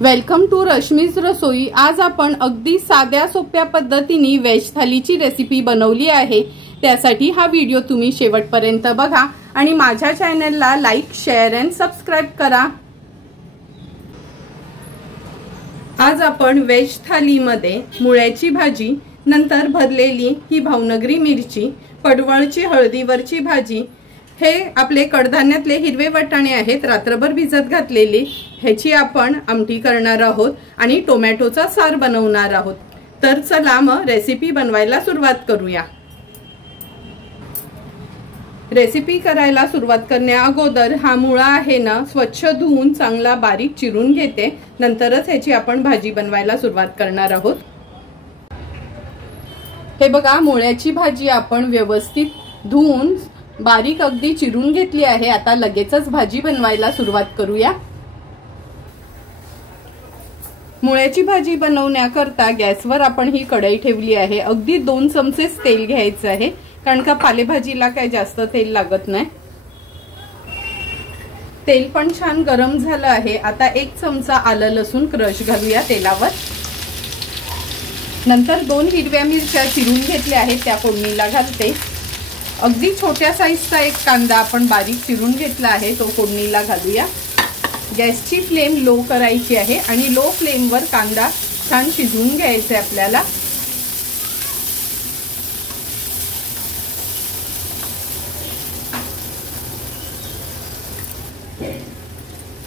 Welcome to Rashmi's रसोई। आज आपण अगदी साध्या सोप्या पद्धतीने वेज थालीची रेसिपी बनवली आहे। त्यासाठी हा व्हिडिओ तुम्ही शेवटपर्यंत बघा आणि माझ्या चॅनलला लाईक, शेअर अँड सबस्क्राइब करा। आज आपण वेज थालीमध्ये मुळ्याची भाजी, नंतर भरलेली ही भावनगरी मिरची, पडवळची हळदीवरची भाजी, हे आपले कडधान्यातले हिरवे वाटाणे आहेत रात्रभर भिजत घातलेले, ह्याची आपण आमटी करणार आहोत आणि टोमॅटोचा सार बनवणार आहोत। तर चला मग रेसिपी बनवायला सुरुवात करूया। रेसिपी करायला सुरुवात करण्या अगोदर हा मुळा आहे ना स्वच्छ धुवून चांगला बारीक चिरून घेते, नंतरच ह्याची आपण भाजी बनवायला सुरुवात करणार आहोत। हे बघा, मुळ्याची भाजी आपण व्यवस्थित धुवून बारीक अगदी चिरून घेतली आहे। आता लगेचच भाजी बनवायला सुरुवात करूया। मुळ्याची भाजी बनवण्याकरता गॅसवर आपण ही कढई ठेवली आहे। अगदी 2 चमचे तेल घ्यायचं आहे, कारण का पालेभाजीला काही जास्त तेल लागत नाही। तेल पण छान गरम झालं आहे। आता 1 चमचा आलं लसूण क्रश घालूया तेलावर। नंतर 2 हिरव्या मिरच्या चिरून घेतल्या आहेत, त्या फोडणीला घालते। अगदी छोट्या साईजचा एक कांदा आपण बारीक चिरून घेतला आहे, तो फोडणीला घालूया। गॅसची फ्लेम लो करायची आहे आणि लो फ्लेमवर कांदा छान शिजवून घ्यायचा आहे आपल्याला।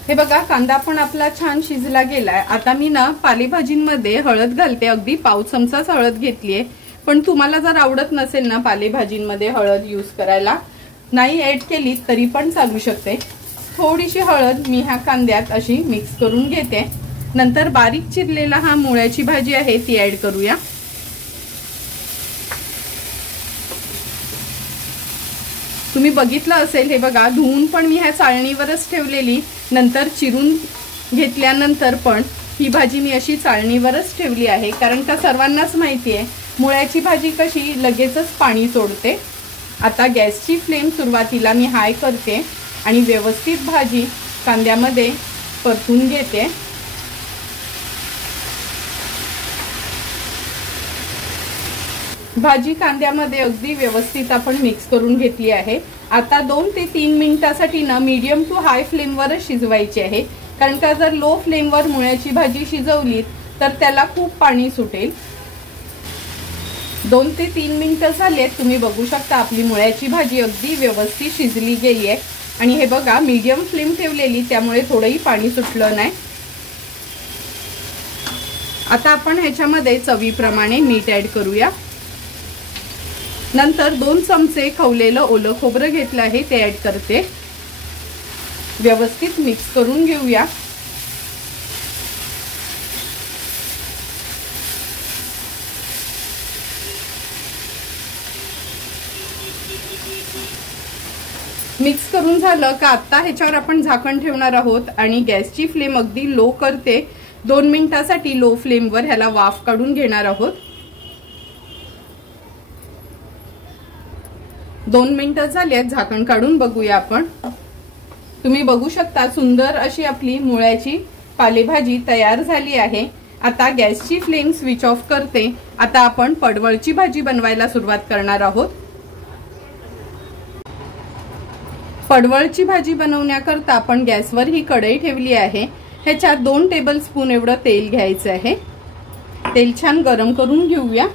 हे बघा, कांदा पण आपला छान शिजला गेलाय। आता मी ना पालेभाजींमध्ये हळद घालते। अगदी पाव चमचाच हळद घेतलीये, पण तुम्हाला जर आवडत नसेल ना पालेभाजींमध्ये हळद यूज करायला, नाही ऍड केली तरी पण चालू शकते। थोडीशी हळद मी ह्या कांद्यात अशी मिक्स करून घेते। नंतर बारीक चिरलेला हा मुळ्याची भाजी आहे ती ऍड करूया। तुम्ही बघितलं असेल, हे बघा धुवून पण मी ह्या चाळणीवरच ठेवलेली, नंतर चिरून घेतल्यानंतर पण ही भाजी मी अशी चाळणीवरच ठेवली आहे, कारण का सर्वांनाच माहिती आहे मुळ्याची भाजी कशी लगेचच पाणी सोडते। आता गॅसची फ्लेम सुरुवातीला मी हाय करते आणि व्यवस्थित भाजी कांद्यामध्ये परतून घेते। भाजी कांद्यामध्ये अगदी व्यवस्थित आपण मिक्स करून घेतली आहे। आता 2 ते 3 मिनिटांसाठी ना मीडियम टू हाय फ्लेमवरच शिजवायची आहे, कारण का जर लो फ्लेमवर मुळ्याची भाजी शिजवली तर त्याला खूप पाणी सुटेल। 2 ते 3 मिनिटं झालेत, तुम्ही बघू शकता आपली मुळ्याची भाजी अगदी व्यवस्थित शिजली गेली आहे। आणि हे बघा, मीडियम फ्लेम ठेवलेली त्यामुळे थोडंही पाणी सुटलं नाही। आता आपण ह्याच्यामध्ये चवीप्रमाणे मीठ ऍड करूया। नंतर 2 चमचे खवलेलं ओलं खोबरं घेतलं आहे ते ऍड करते। व्यवस्थित मिक्स करून घेऊया। मिक्स करून झालं का आता ह्याच्यावर आपण झाकण ठेवणार आहोत आणि गॅसची फ्लेम अगदी लो करते। 2 मिनिटांसाठी लो फ्लेमवर ह्याला वाफ काढून घेणार आहोत। 2 मिनिटं झालेत, झाकण काढून बघूया आपण। तुम्ही बघू शकता सुंदर अशी आपली मुळ्याची पालेभाजी तयार झाली आहे। आता गॅसची फ्लेम स्विच ऑफ करते। आता आपण पडवळची भाजी बनवायला सुरुवात करणार आहोत। पडवळची भाजी बनवण्याकरता आपण गॅसवर ही कढई ठेवली आहे। ह्याच्यात 2 टेबलस्पून एवढं तेल घ्यायचं आहे। तेल छान गरम करून घेऊया।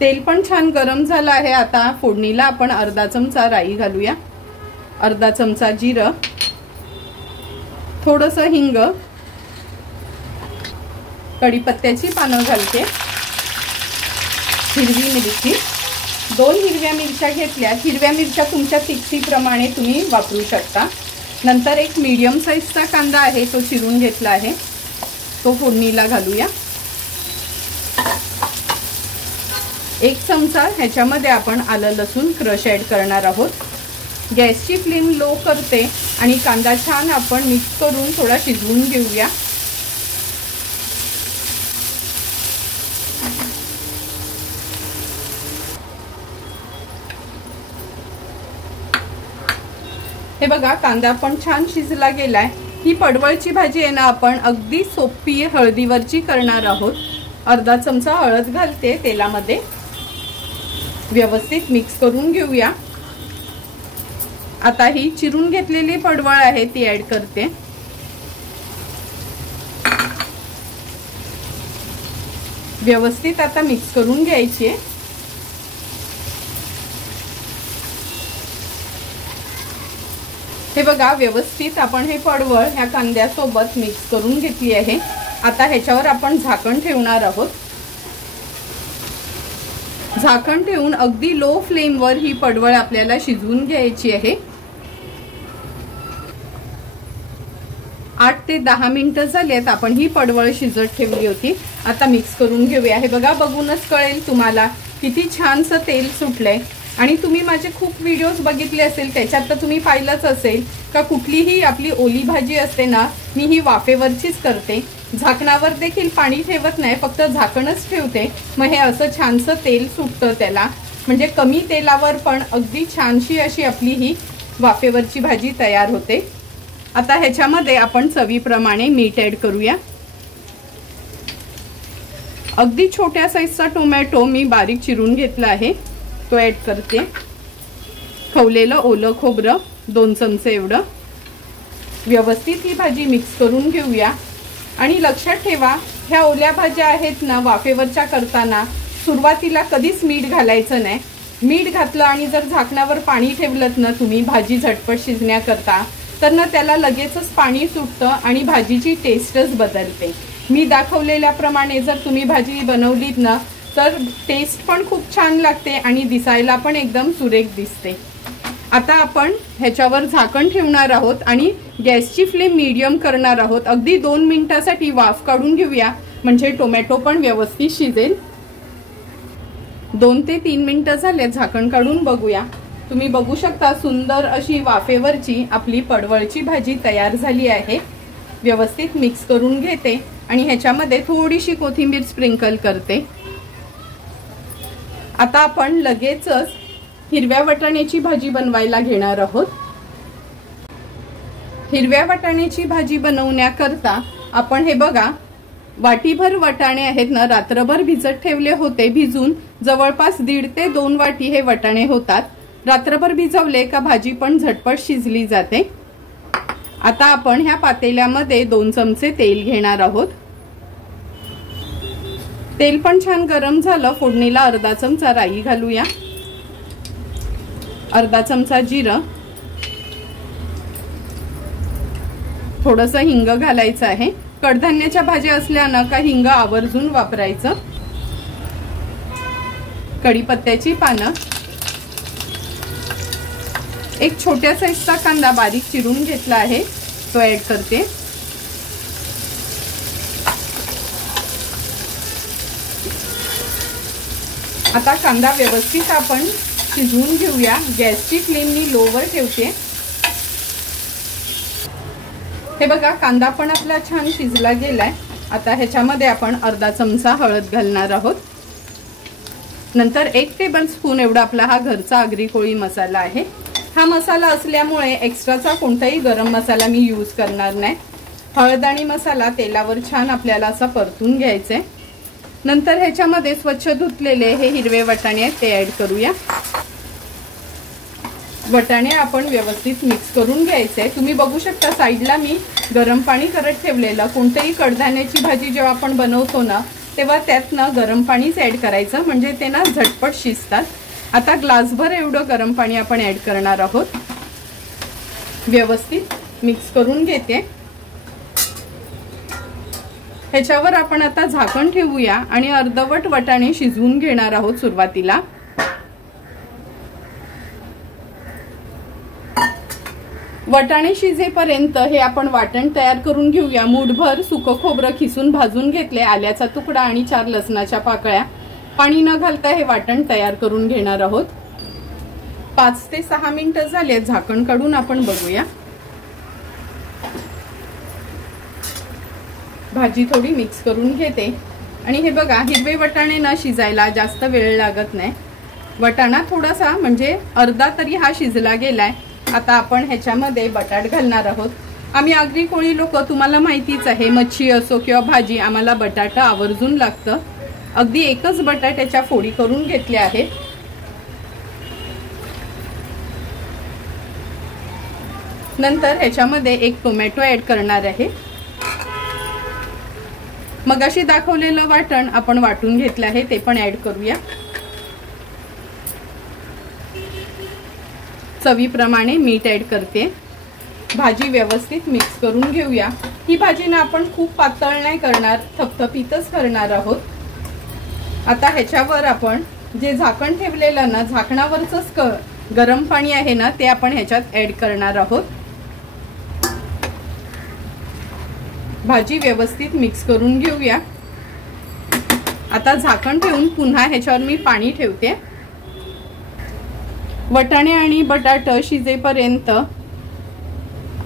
तेल पण छान गरम झालं आहे। आता फोडणीला आपण अर्धा चमचा राई घालूया, अर्धा चमचा जिरं, थोडंसं हिंग, कढीपत्त्याची पानं घालते, हिरवी मिरची, 2 हिरव्या मिरच्या घेतल्या। हिरव्या मिरच्या तुमच्या तिखटीप्रमाणे तुम्ही वापरू शकता। नंतर एक मीडियम साईजचा कांदा आहे तो चिरून घेतला आहे, तो फोडणीला घालूया। 1 चमचा ह्याच्यामध्ये आपण आलं लसूण क्रश ऍड करणार आहोत। गॅसची फ्लेम लो करते आणि कांदा छान आपण मिक्स करून थोडा शिजवून घेऊया। हे बघा, कांदा पण छान शिजला गेलाय। ही पडवळची भाजी आहे ना आपण अगदी सोपी हळदीवरची करणार आहोत। अर्धा चमचा हळद घालते तेलामध्ये, व्यवस्थित मिक्स करून घेऊया। आता ही चिरून घेतलेली पडवळ आहे ती ऍड करते। व्यवस्थित आता मिक्स करून घ्यायची आहे। हे बघा व्यवस्थित आपण हे पडवळ ह्या कांद्यासोबत मिक्स करून घेतली आहे। आता ह्याच्यावर आपण झाकण ठेवणार आहोत। झाकण ठेवून अगदी लो फ्लेमवर ही पडवळ आपल्याला शिजवून घ्यायची आहे। 8 ते 10 मिनिटं झालेत आपण ही पडवळ शिजत ठेवली होती। आता मिक्स करून घेऊया। हे बघा बघूनच कळेल तुम्हाला किती छानसं तेल सुटलंय। आणि तुम्ही माझे खूप व्हिडिओज बघितले असेल, त्याच्यात तर तुम्ही पाहिलंच असेल का कुठलीही आपली ओली भाजी असते ना, मी ही वाफेवरचीच करते। झाकणावर देखील पाणी ठेवत नाही, फक्त झाकणच ठेवते। मग हे असं छानसं तेल सुटतं त्याला, म्हणजे कमी तेलावर पण अगदी छानशी अशी आपली ही वाफेवरची भाजी तयार होते। आता ह्याच्यामध्ये आपण चवीप्रमाणे मीठ ऍड करूया। अगदी छोट्या साईजचा टोमॅटो मी बारीक चिरून घेतला आहे, तो ऍड करते। खवलेलं ओलं खोबरं 2 चमचे एवढं। व्यवस्थित ही भाजी मिक्स करून घेऊया। आणि लक्षात ठेवा, ह्या ओल्या भाज्या आहेत ना वाफेवरच्या करताना सुरुवातीला कधीच मीठ घालायचं नाही। मीठ घातलं आणि जर झाकणावर पाणी ठेवलं ना तुम्ही भाजी झटपट शिजण्याकरता, तर ना त्याला लगेचच पाणी सुटतं आणि भाजीची टेस्टच बदलते। मी दाखवलेल्याप्रमाणे जर तुम्ही भाजी बनवलीत ना तर टेस्ट पण खूप छान लागते आणि दिसायला पण एकदम सुरेख दिसते। आता आपण ह्याच्यावर झाकण ठेवणार आहोत आणि गॅसची फ्लेम मीडियम करणार आहोत। अगदी 2 मिनिटांसाठी वाफ काढून घेऊया, म्हणजे टोमॅटो पण व्यवस्थित शिजेल। 2 ते 3 मिनिटं झाले, झाकण काढून बघूया। तुम्ही बघू शकता सुंदर अशी वाफेवरची आपली पडवळची भाजी तयार झाली आहे। व्यवस्थित मिक्स करून घेते आणि ह्याच्यामध्ये थोडीशी कोथिंबीर स्प्रिंकल करते। आता आपण लगेचच हिरव्या वाटाण्याची भाजी बनवायला घेणार आहोत। हिरव्या वाटाण्याची भाजी बनवण्याकरता आपण हे बघा वाटीभर वाटाणे आहेत ना रात्रभर भिजत ठेवले होते। भिजून जवळपास 1.5 ते 2 वाटी हे वाटाणे होतात। रात्रभर भिजवले का भाजी पण झटपट शिजली जाते। आता आपण ह्या पातेल्यामध्ये 2 चमचे तेल घेणार आहोत। तेल पण छान गरम झालं, फोडणीला अर्धा चमचा राई घालूया, अर्धा चमचा जिरं, थोडंसं हिंग घालायचं आहे। कडधान्याच्या भाज्या असल्यानं का हिंग आवर्जून वापरायचं। कढीपत्त्याची पानं, एक छोट्या साईजचा कांदा बारीक चिरून घेतला आहे, तो ऍड करते। आता कांदा व्यवस्थित आपण शिजवून घेऊया। गॅसची फ्लेम मी लोवर ठेवते। हे बघा कांदा पण आपला छान शिजला गेलाय। आता ह्याच्यामध्ये आपण अर्धा चमचा हळद घालणार आहोत। नंतर 1 टेबलस्पून एवढा आपला हा घरचा आगरी कोळी मसाला आहे। हा मसाला असल्यामुळे एक्स्ट्राचा कोणताही गरम मसाला मी यूज करणार नाही। हळद आणि मसाला तेलावर छान आपल्याला असा परतून घ्यायचे। नंतर ह्याच्यामध्ये स्वच्छ धुतलेले हे हिरवे वाटाणे आहेत ते ऍड करूया। वाटाणे आपण व्यवस्थित मिक्स करून घ्यायचे। तुम्ही बघू शकता साईडला मी गरम पाणी करत ठेवलेलं। कोणतीही कडधान्याची भाजी जेव्हा आपण बनवतो ना तेव्हा त्यात ना गरम पाणीच ऍड करायचं, म्हणजे ते ना झटपट शिजतात। आता ग्लासभर एवढं गरम पाणी आपण ऍड करणार आहोत। व्यवस्थित मिक्स करून घेते। ह्याच्यावर आपण आता झाकण ठेवूया आणि अर्धवट वाटाणे शिजवून घेणार आहोत सुरुवातीला। वाटाणे शिजेपर्यंत हे आपण वाटण तयार करून घेऊया। मूठभर सुकं खोबरं खिसून भाजून घेतले, आल्याचा तुकडा आणि 4 लसणाच्या पाकळ्या। पाणी न घालता हे वाटण तयार करून घेणार आहोत। 5 ते 6 मिनिटं झाले, झाकण काढून आपण बघूया। भाजी थोडी मिक्स करून घेते आणि हे बघा हिरवे वाटाणे ना शिजायला जास्त वेळ लागत नाही। वाटाणा थोडासा म्हणजे अर्धा तरी हा शिजला गेलाय। आता आपण ह्याच्यामध्ये बटाट घालणार आहोत। आम्ही आगरी कोळी लोक, तुम्हाला माहितीच आहे, मच्छी असो किंवा भाजी, आम्हाला बटाटा आवर्जून लागतं. अगदी एकच बटाट्याच्या फोडी करून घेतल्या आहेत. नंतर ह्याच्यामध्ये एक टोमॅटो ऍड करणार आहे. मगाशी दाखवलेलं वाटण आपण वाटून घेतलं आहे, ते पण ऍड करूया. चवीप्रमाणे मीठ ऍड करते. भाजी व्यवस्थित मिक्स करून घेऊया. ही भाजी ना आपण खूप पातळ नाही करणार, थपथपीतच करणार आहोत. आता ह्याच्यावर आपण जे झाकण ठेवलेलं ना, झाकणावरच गरम पाणी आहे ना, ते आपण ह्याच्यात ऍड करणार आहोत. भाजी व्यवस्थित मिक्स करून घेऊया. आता झाकण ठेवून पुन्हा ह्याच्यावर मी पाणी ठेवते. वटाणे आणि बटाटा शिजेपर्यंत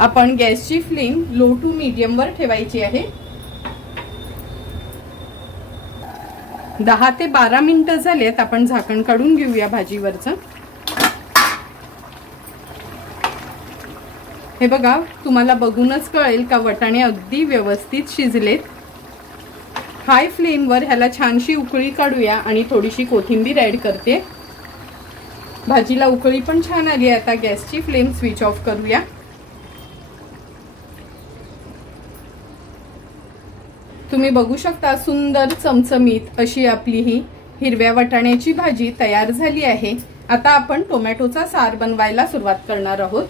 आपण गॅसची फ्लेम लो टू मीडियम वर ठेवायची आहे. 10 ते 12 मिनिटं झालेत. आपण झाकण काढून घेऊया भाजीवरचं. हे बघा, तुम्हाला बघूनच कळेल का वटाणे अगदी व्यवस्थित शिजलेत. हाय फ्लेमवर ह्याला छानशी उकळी काढूया आणि थोडीशी कोथिंबीर ऍड करते. भाजीला उकळी पण छान आली. आता गॅसची फ्लेम स्विच ऑफ करूया. तुम्ही बघू शकता, सुंदर चमचमीत अशी आपली ही हिरव्या वटाण्याची भाजी तयार झाली आहे. आता आपण टोमॅटोचा सार बनवायला सुरुवात करणार आहोत.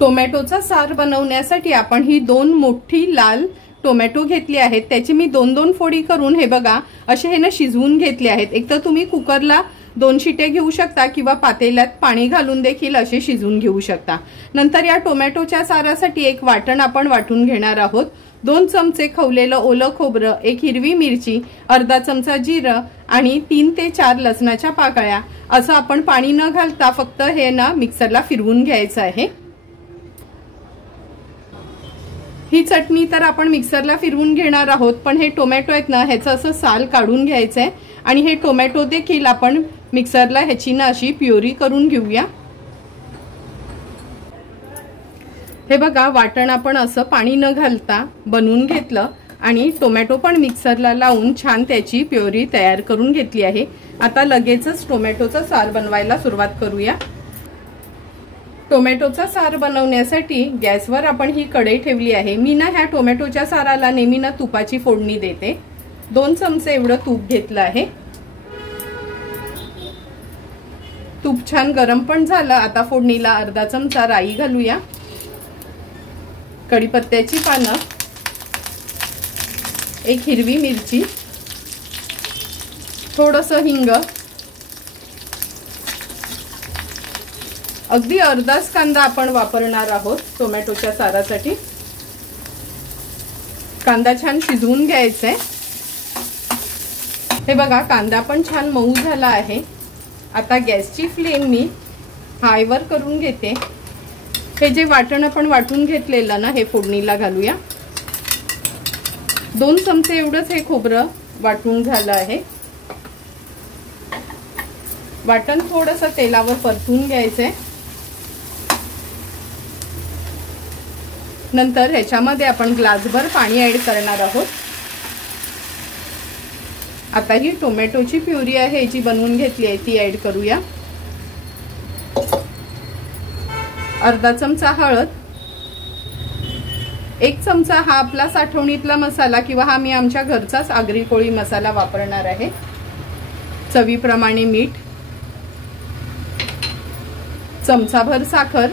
टोमॅटोचा सार बनवण्यासाठी आपण ही 2 मोठी लाल टोमॅटो घेतली आहेत. त्याची मी 2-2 फोडी करून हे बघा असे हे ना शिजवून घेतले आहेत. एक तर तुम्ही कुकरला 2 शिट्या घेऊ शकता किंवा पातेल्यात पाणी घालून देखील असे शिजवून घेऊ शकता. नंतर या टोमॅटोच्या सारासाठी एक वाटण आपण वाटून घेणार आहोत. 2 चमचे खवलेलं ओलं खोबरं, 1 हिरवी मिरची, अर्धा चमचा जिरं आणि 3 ते 4 लसणाच्या पाकळ्या. असं आपण पाणी न घालता फक्त हे ना मिक्सरला फिरवून घ्यायचं आहे. ही चटणी तर आपण मिक्सरला फिरवून घेणार आहोत, पण हे टोमॅटो आहेत ना, ह्याचं असं साल काढून घ्यायचंय आणि हे टोमॅटो देखील आपण मिक्सरला ह्याची ना अशी प्युरी करून घेऊया. हे बघा, वाटण आपण असं पाणी न घालता बनवून घेतलं आणि टोमॅटो पण मिक्सरला लावून छान त्याची प्युरी तयार करून घेतली आहे. आता लगेचच टोमॅटोचा सार बनवायला सुरुवात करूया. टोमॅटोचा सार बनवण्यासाठी गॅसवर आपण ही कढई ठेवली आहे. मी ना ह्या टोमॅटोच्या साराला नेहमी ना तुपाची फोडणी देते. 2 चमचे एवढं तूप घेतलं आहे. तूप छान गरम पण झालं. आता फोडणीला अर्धा चमचा राई घालूया, कढीपत्त्याची पानं, 1 हिरवी मिरची, थोडंसं हिंग, अगदी अर्धाच कांदा आपण वापरणार आहोत टोमॅटोच्या सारासाठी. कांदा छान शिजवून घ्यायचा आहे. हे बघा, कांदा पण छान मऊ झाला आहे. आता गॅसची फ्लेम मी हायवर करून घेते. हे जे वाटण आपण वाटून घेतलेलं ना, हे फोडणीला घालूया. 2 चमचे एवढंच हे खोबरं वाटून झालं आहे. वाटण थोडंसं तेलावर परतून घ्यायचंय. नंतर ह्याच्यामध्ये आपण ग्लासभर पाणी ऍड करणार आहोत. आता ही टोमॅटोची प्युरी आहे जी बनवून घेतली आहे ती ऍड करूया. अर्धा चमचा हळद, 1 चमचा हा आपला साठवणीतला मसाला किंवा हा मी आमच्या घरचाच आगरी कोळी मसाला वापरणार आहे. चवीप्रमाणे मीठ, चमचाभर साखर.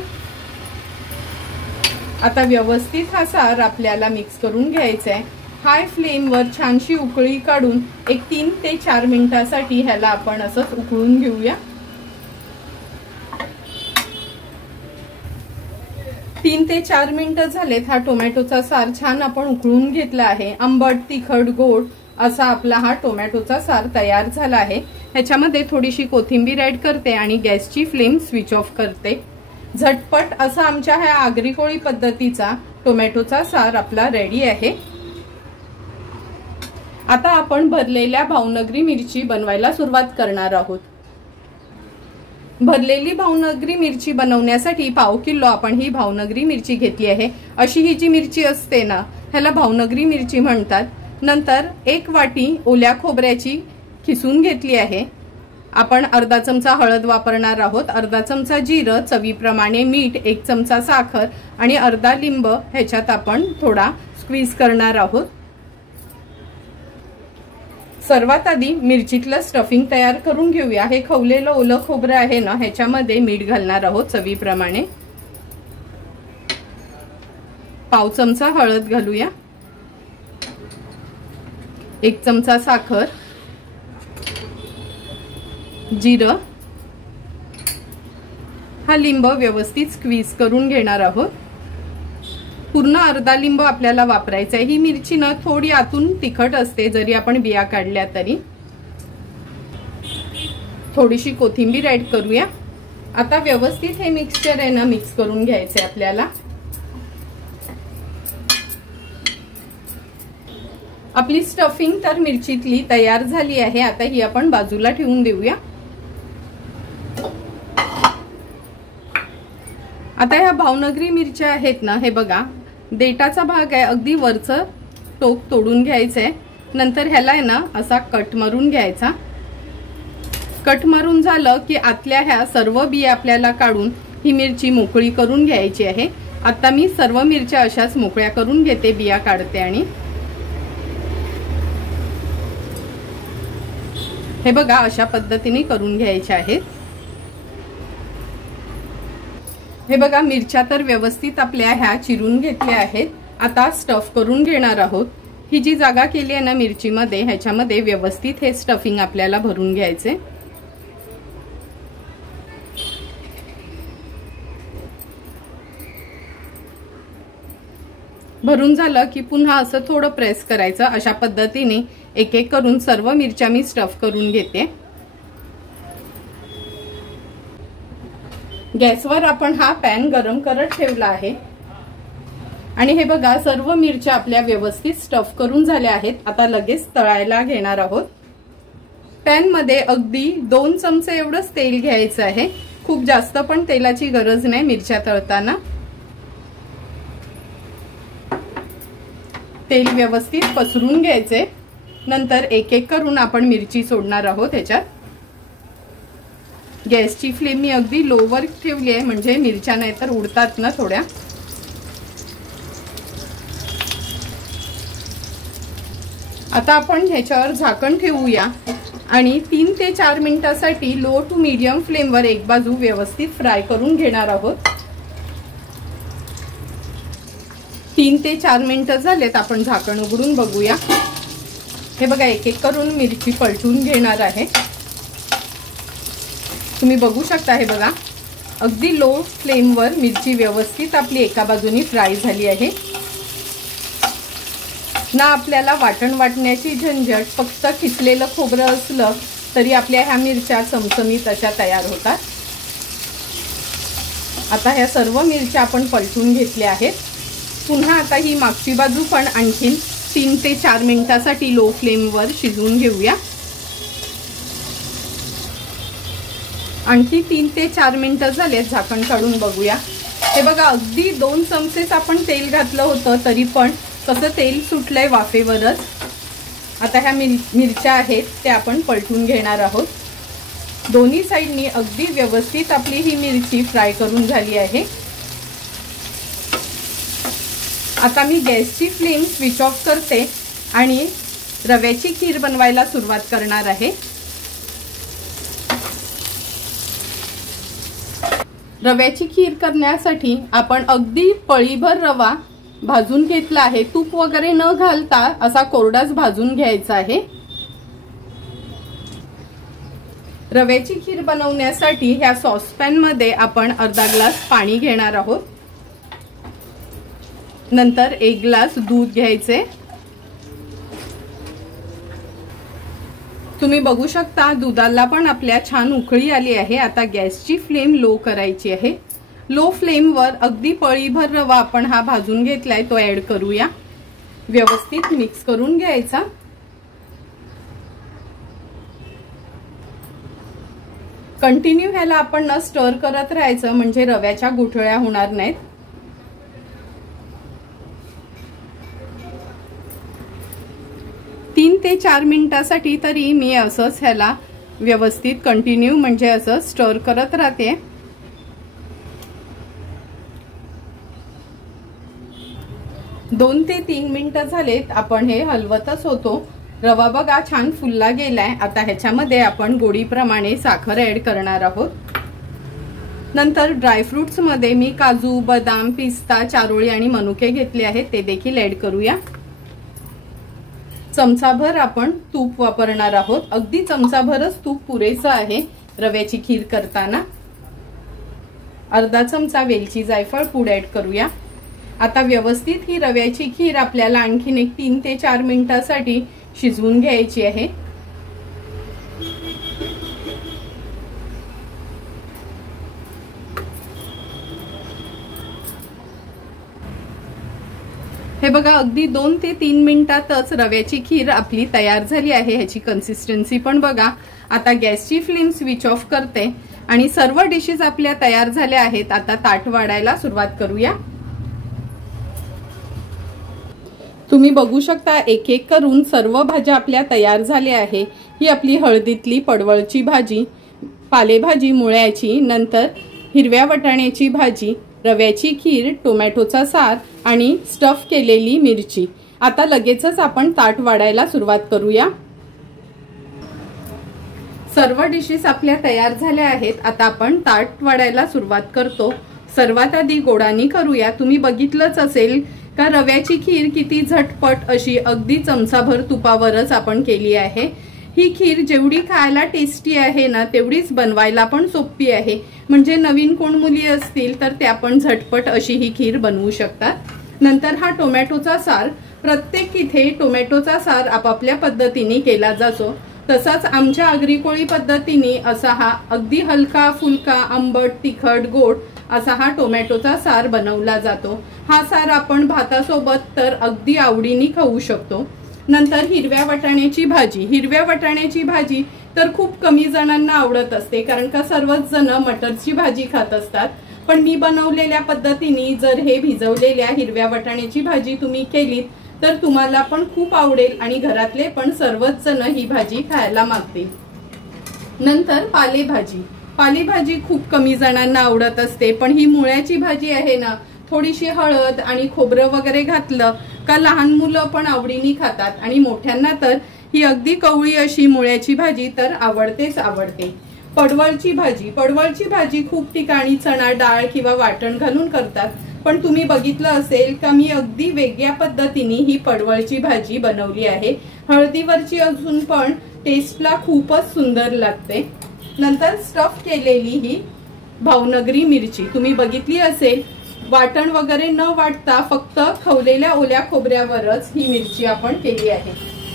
आता व्यवस्थित हा सार आपल्याला मिक्स करून घ्यायचा आहे. हाय फ्लेमवर छानशी उकळी काढून एक 3 ते 4 मिनिटांसाठी ह्याला आपण असंच उकळून घेऊया. 3 ते 4 मिनिटं झालेत. हा टोमॅटोचा सार छान आपण उकळून घेतला आहे. आंबट, तिखट, गोड असा आपला हा टोमॅटोचा सार तयार झाला आहे. ह्याच्यामध्ये थोडीशी कोथिंबीर ऍड करते आणि गॅसची फ्लेम स्विच ऑफ करते. झटपट असा आमच्या ह्या आगरी कोळी पद्धतीचा टोमॅटोचा सार आपला रेडी आहे. आता आपण भरलेल्या भावनगरी मिरची बनवायला सुरुवात करणार आहोत. भरलेली भावनगरी मिरची बनवण्यासाठी पाव किलो आपण ही भावनगरी मिरची घेतली आहे। अशी ही जी मिरची असते ना, ह्याला भावनगरी मिरची म्हणतात। नंतर 1 वाटी ओल्या खोबऱ्याची खिसून घेतली आहे। आपण अर्धा चमचा हळद वापरणार आहोत, अर्धा चमचा जिरं, चवीप्रमाणे मीठ, 1 चमचा साखर आणि अर्धा लिंब ह्याच्यात आपण थोडा स्क्वीज करणार आहोत। सर्वात आधी मिरचीतलं स्टफिंग तयार करून घेऊया। हे खवलेलं ओलं खोबरं आहे ना, ह्याच्यामध्ये मीठ घालणार आहोत चवीप्रमाणे। पाव चमचा हळद घालूया, 1 चमचा साखर, जिरं, हा लिंब व्यवस्थित स्क्वीज करून घेणार आहोत। पूर्ण अर्धा लिंब आपल्याला वापरायचा आहे। ही मिरची ना थोडी आतून तिखट असते, जरी आपण बिया काढल्या तरी। थोडीशी कोथिंबीर ऍड करूया। आता व्यवस्थित हे मिक्सचर आहे ना मिक्स करून घ्यायचे आपल्याला। आपली स्टफिंग तर मिरचीतली तयार झाली आहे। आता ही आपण बाजूला ठेवून देऊया। आता ह्या भावनगरी मिरच्या आहेत ना, हे बघा देठाचा भाग आहे, अगदी वरचं टोक तोडून घ्यायचंय। नंतर ह्याला आहे ना असा कट मारून घ्यायचा। कट मारून झालं की आतल्या ह्या सर्व बिया आपल्याला काढून ही मिरची मोकळी करून घ्यायची आहे। आता मी सर्व मिरच्या अशाच मोकळ्या करून घेते, बिया काढते आणि हे बघा अशा पद्धतीने करून घ्यायच्या आहेत। हे बघा मिरच्या तर व्यवस्थित आपल्या ह्या चिरून घेतल्या आहेत। आता स्टफ करून घेणार आहोत। ही जी जागा केली आहे ना मिरचीमध्ये, ह्याच्यामध्ये व्यवस्थित हे स्टफिंग आपल्याला भरून घ्यायचे। भरून झालं की पुन्हा असं थोडं प्रेस करायचं। अशा पद्धतीने एक एक करून सर्व मिरच्या मी स्टफ करून घेते। गॅसवर आपण हा पॅन गरम करत ठेवला आहे आणि हे बघा सर्व मिरच्या आपल्या व्यवस्थित स्टफ करून झाल्या आहेत। आता लगेच तळायला घेणार आहोत। पॅन मध्ये अगदी 2 चमचे एवढंच तेल घ्यायचं आहे। खूप जास्त पण तेलाची गरज नाही मिरच्या तळताना। तेल व्यवस्थित पसरून घ्यायचे। नंतर एक एक करून आपण मिरची सोडणार आहोत ह्याच्यात। गॅसची फ्लेम मी अगदी लोवर ठेवली आहे, म्हणजे मिरच्या नाही तर उडतात ना थोड्या। आता आपण ह्याच्यावर झाकण ठेवूया आणि 3 ते 4 मिनिटांसाठी लो टू मीडियम फ्लेमवर एक बाजू व्यवस्थित फ्राय करून घेणार आहोत। 3 ते 4 मिनिटं झालेत, आपण झाकण उघडून बघूया। हे बघा एक एक करून मिरची पलटून घेणार आहे। तुम्ही बघू शकता, हे बघा अगदी लो फ्लेमवर मिरची व्यवस्थित आपली एका बाजूनी फ्राय झाली आहे ना। आपल्याला वाटण वाटण्याची झंझट, फक्त किसलेलं खोबरं असलं तरी आपल्या ह्या मिरच्या चमचमीत अशा तयार होतात। आता ह्या सर्व मिरच्या आपण पलटून घेतल्या आहेत। पुन्हा आता ही मागची बाजू पण आणखीन 3 ते 4 मिनिटांसाठी लो फ्लेमवर शिजवून घेऊया। आणखी 3 ते 4 मिनिटं झालेत, झाकण काढून बघूया। हे बघा अगदी 2 चमचेच आपण तेल घातलं होतं, तरी पण कसं तेल सुटलंय वाफेवरच। आता ह्या मिरच्या आहेत त्या आपण पलटून घेणार आहोत। दोन्ही साइडनी अगदी व्यवस्थित आपली ही मिरची फ्राय करून झाली आहे। आता मी गॅसची फ्लेम स्विच ऑफ करते आणि रव्याची खीर बनवायला सुरुवात करणार आहे। रव्याची खीर करण्यासाठी आपण अगदी पळीभर रवा भाजून घेतला आहे। तूप वगैरे न घालता असा कोरडाच भाजून घ्यायचा आहे। रव्याची खीर बनवण्यासाठी ह्या सॉसपॅन मध्ये आपण अर्धा ग्लास पाणी घेणार आहोत। नंतर 1 ग्लास दूध घ्यायचे। तुम्ही बघू शकता दुधाला पण आपल्या छान उकळी आली आहे। आता गॅसची फ्लेम लो करायची आहे। लो फ्लेमवर अगदी पळीभर रवा आपण हा भाजून घेतलाय तो ऍड करूया। व्यवस्थित मिक्स करून घ्यायचा। कंटिन्यू ह्याला आपण न स्टर करत राहायचं, म्हणजे रव्याच्या गुठळ्या होणार नाहीत. तीन ते 4 मिनिटासाठी तरी मी असंच ह्याला व्यवस्थित कंटिन्यू म्हणजे असं स्टर करत राहते. दोन ते 3 मिनिटं झालेत, आपण हे हलवतच होतो. रवा बघा छान फुलला गेलाय. आता ह्याच्यामध्ये आपण गोडीप्रमाणे साखर ऍड करणार आहोत. नंतर ड्रायफ्रुट्स मध्ये मी काजू, बदाम, पिस्ता, चारोळी आणि मनुके घेतले आहेत, ते देखील ऍड करूया. चमचाभर आपण तूप वापरणार आहोत. अगदी चमचाभरच तूप पुरेसं आहे रव्याची खीर करताना. अर्धा चमचा वेलची जायफळ पूड ऍड करूया. आता व्यवस्थित ही रव्याची खीर आपल्याला आणखीन एक 3 ते 4 मिनिटांसाठी शिजवून घ्यायची आहे. हे बघा अगदी 2 ते 3 मिनिटातच रव्याची खीर आपली तयार झाली आहे. ह्याची कन्सिस्टन्सी पण बघा. आता गॅसची फ्लेम स्विच ऑफ करते आणि सर्व डिशेस आपल्या तयार झाल्या आहेत. आता ताट वाढायला सुरुवात करूया. तुम्ही बघू शकता एक एक करून सर्व भाज्या आपल्या तयार झाल्या आहे. ही आपली हळदीतली पडवळची भाजी, पालेभाजी मुळ्याची, नंतर हिरव्या वाटाण्याची भाजी, रव्याची खीर, टोमॅटोचा सार आणि स्टफ केलेली मिरची. आता लगेचच आपण ताट वाढायला सुरुवात करूया. सर्व डिशेस आपल्या तयार झाल्या आहेत. आता आपण ताट वाढायला सुरुवात करतो. सर्वात आधी गोडानी करूया. तुम्ही बघितलंच असेल का रव्याची खीर किती झटपट अशी अगदी चमचाभर तुपावरच आपण केली आहे. ही खीर जेवढी खायला टेस्टी आहे ना, तेवढीच बनवायला पण सोपी आहे. म्हणजे नवीन कोण मुली असतील तर त्या पण झटपट अशी ही खीर बनवू शकतात. नंतर हा टोमॅटोचा सार. प्रत्येक इथे टोमॅटोचा सार आपापल्या पद्धतीने केला जातो. तसाच आमच्या आगरी कोळी पद्धतीने असा हा अगदी हलका फुलका आंबट तिखट गोड असा हा टोमॅटोचा सार बनवला जातो. हा सार आपण भातासोबत तर अगदी आवडीने खाऊ शकतो. नंतर हिरव्या वाटाण्याची भाजी. हिरव्या वाटाण्याची भाजी तर खूप कमी जणांना आवडत असते, कारण का सर्वच जण मटरची भाजी खात असतात. पण मी बनवलेल्या पद्धतीने जर हे भिजवलेल्या हिरव्या वाटाण्याची भाजी तुम्ही केलीत तर तुम्हाला पण खूप आवडेल आणि घरातले पण सर्वच जण ही भाजी खायला मागतील. नंतर पालेभाजी. पालेभाजी खूप कमी जणांना आवडत असते, पण ही मुळ्याची भाजी आहे ना, थोडीशी हळद आणि खोबरं वगैरे घातलं का लहान मुलं पण आवडीने खातात आणि मोठ्यांना तर ही अगदी कवळी अशी मुळ्याची भाजी तर आवडतेच आवडते. पडवळची भाजी. पडवळची भाजी खूप ठिकाणी चणा डाळ किंवा वाटण घालून करतात, पण तुम्ही बघितलं असेल का मी अगदी वेगळ्या पद्धतीने ही पडवळची भाजी बनवली आहे. हळदीवरची अजून पण टेस्टला खूपच सुंदर लागते. नंतर स्टफ केलेली ही भावनगरी मिरची. तुम्ही बघितली असेल, वाटण वगैरे न वाटता फक्त खवलेल्या ओल्या खोबऱ्यावरच ही मिरची आपण केली आहे.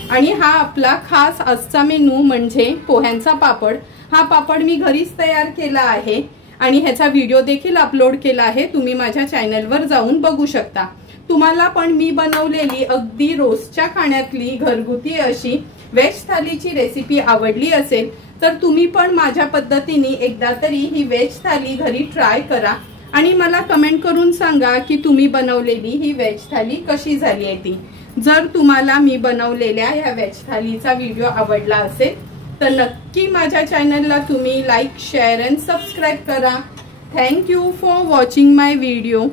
आणि हा आपला खास आजचा मेनू म्हणजे पोह्यांचा पापड. हा पापड मी घरीच तयार केला आहे आणि ह्याचा व्हिडिओ देखील अपलोड केला आहे. तुम्ही माझ्या चॅनलवर जाऊन बघू शकता. तुम्हाला पण मी बनवलेली अगदी रोजच्या खाण्यातली घरगुती अशी व्हेज थालीची रेसिपी आवडली असेल तर तुम्ही पण माझ्या पद्धतीने एकदा तरी ही व्हेज थाली घरी ट्राय करा आणि मला कमेंट करून सांगा की तुम्ही बनवलेली ही व्हेज थाली कशी झाली आहे ती. जर तुम्हाला मी बनवलेल्या ह्या व्हेज थालीचा व्हिडिओ आवडला असेल तर नक्की माझ्या चॅनलला तुम्ही लाईक, शेअर अँड सबस्क्राईब करा. Thank you for watching my video.